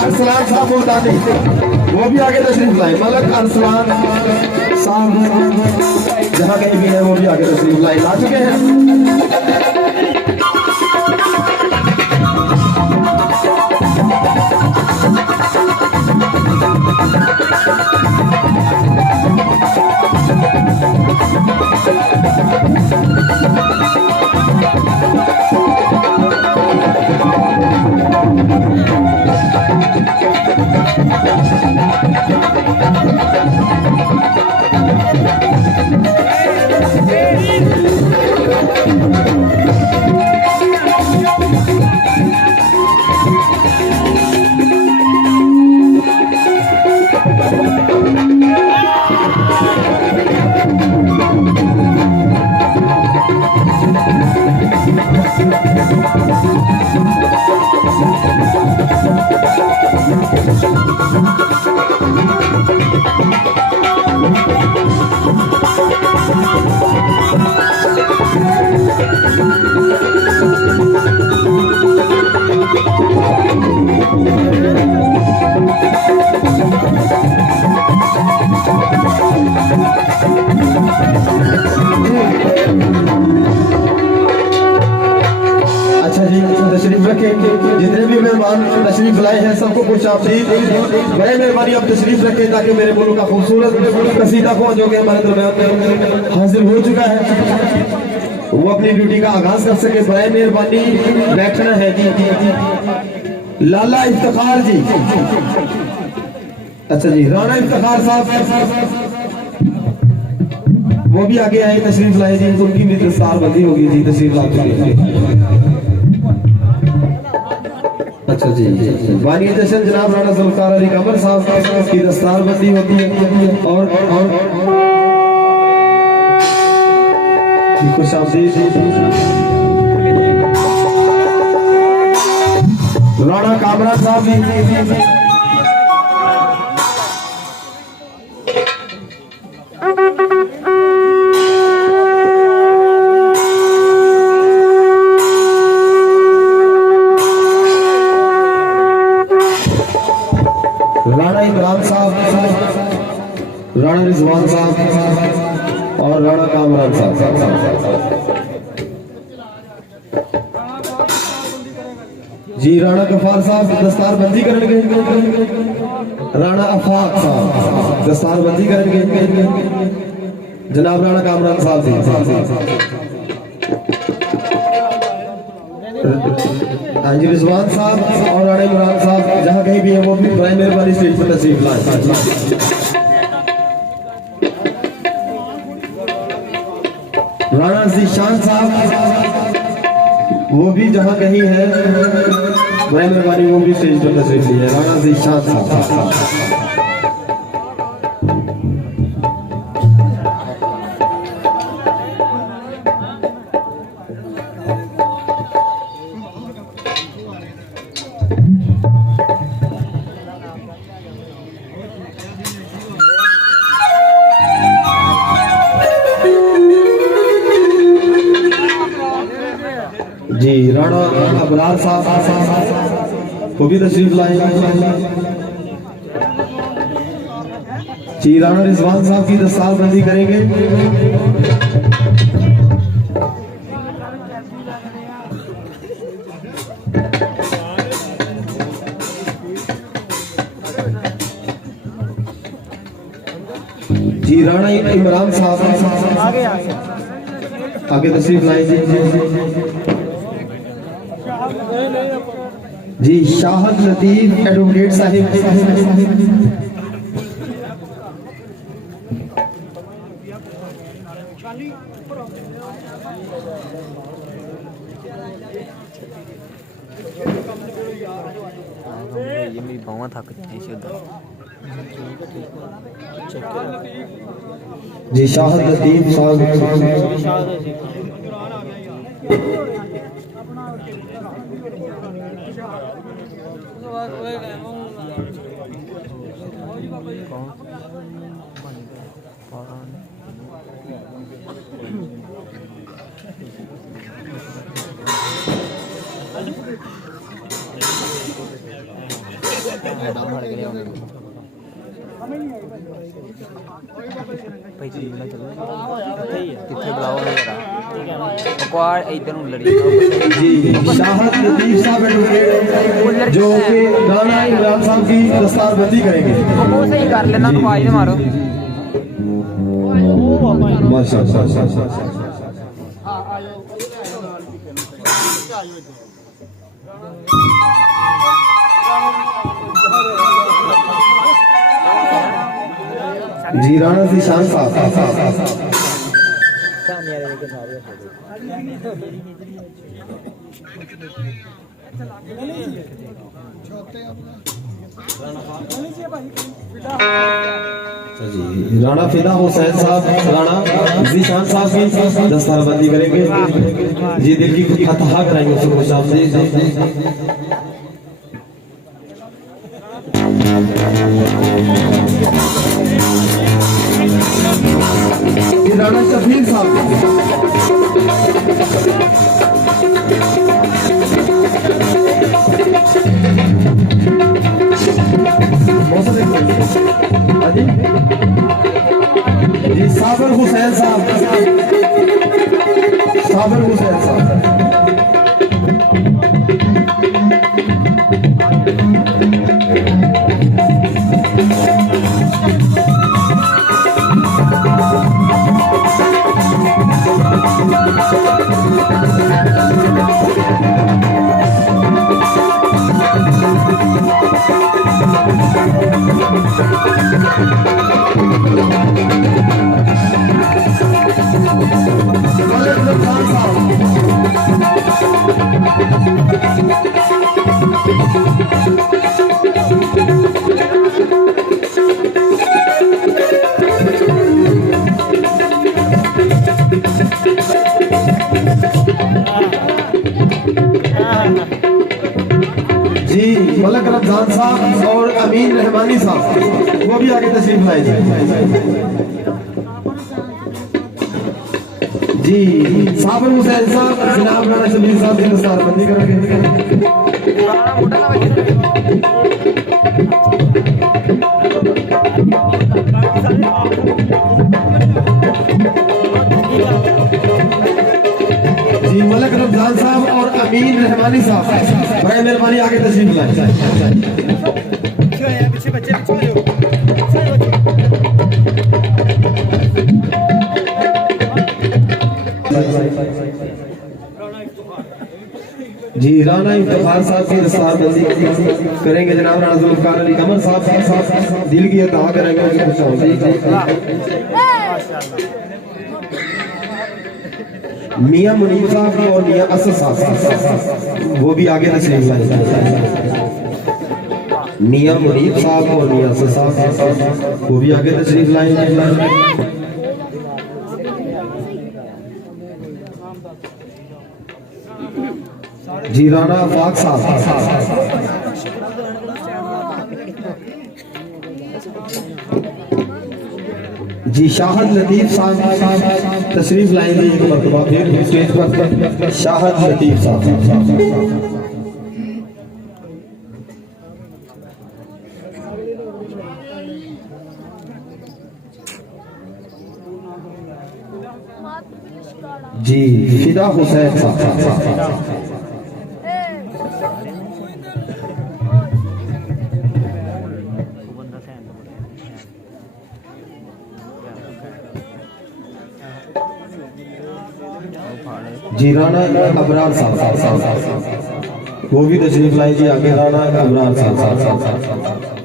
अरसलान साहब मुल्तानी वो भी आगे तशरीफ लाए। मलक अरसलान साहब जहाँ कहीं भी है वो भी आगे तशरीफ लाए ला चुके हैं। अच्छा जी, तशरीफ रखें। जितने भी मेहमान तशरीफ लाए हैं सबको कुछ आप बड़े मेहरबानी आप तशरीफ रखें ताकि मेरे मुल्क का खूबसूरत कसीदा को जो कि हमारे दरमियान हाजिर हो चुका है वो अपनी ड्यूटी का आगाज कर सके। बड़े मेहरबानी बैठना है जी। लाला इफ्तिखार जी, अच्छा जी, राणा इफ्तिखार साहब वो भी आगे आए तशरीफ लाए जी। उनकी भी दस्तार बंदी होगी जी, तशरीफ ला चुके। अच्छा जी, वानी जश्न जनाब राणा जुल्फकार अली कमर साहब की दस्तार बंदी होती है। और खुश राणा कामरान साहब भी राणा इमरान साहब, राणा रिजवान साहब और राणा कामरान साहब जी। राणा गफार साहब दस्तार बंदी करेंगे। राणा अफाक साहब दस्तार बंदी करेंगे। जनाब राणा कामरान साहब जी, रिजवान साहब और राणा इमरान साहब जहाँ कहीं भी है वो भी बड़ी मेहरबानी स्टेज पर तशरीफ लाए। राणा जीशान साहब वो भी जहाँ कहीं है बड़ी मेहरबानी वो भी स्टेज पर तशरीफ लिए। राणा जीशान साहब जी। राणा अबरार साहब वो भी तशरीफ लाए जी। राणा रिजवान साहब की दस्तार बंदी करेंगे। जी। राणा इमरान साहब आगे तशरीफ लाए जी। शाहद लतीफ एडवोकेट साहिब जी मेरी बांह थक जाती सी उधर जी शाहद लतीफ साहब कितने बुलाओ पकवाड़ इधर लड़ी जी शाहद लतीफ साहब एडवोकेट जो कि राणा इमरान साहब की दस्तारबंदी करेंगे। वो सही कर लेना तो आवाज मारो माशाल्लाह। जी राणा ज़ीशान साहब जी राणा फिदा हुसैन साहब राणा ज़ीशान साहब की दस्तारबंदी करेंगे। जी दिल की फतह कराएंगे सुबह शाम जी। राणा शफीर साहब जी साबर हुसैन साहब साबर हुसैन साहब जी मलक रमजान साहब और अमीन रहमानी साहब वो भी आगे तशरीफ लाए जी। साबर हुसैन साहब जनाब राणा शफीर साहब की दस्तारबंदी करेंगे। जी मलक रमजान साहब और अमीन रहमानी साहब बड़े मेहरबानी आगे तशरीफ लाए। जी राणा इफ्तिखार साहब की दस्तारबंदी करेंगे जनाब राणा जुल्फकार अली कमर साहब दिल की अता करेंगे उनकी खुशामदी। मियां मुनीब साहब और मियां असद साहब वो भी आगे तशरीफ लाए। मियां मुनीब साहब और मियां असद साहब वो भी आगे तशरीफ लाएंगे। जी राणा फाक साहब जी शाहद लतीफ साहब तशरीफ लाएंगे एक मरतबा फिर स्टेज पर। शाहद लतीफ साहब जी फिदा हुसैन साहब जी राणा अबरार साहब वो भी तशरीफ लाए जी आगे राणा अबरार साहब।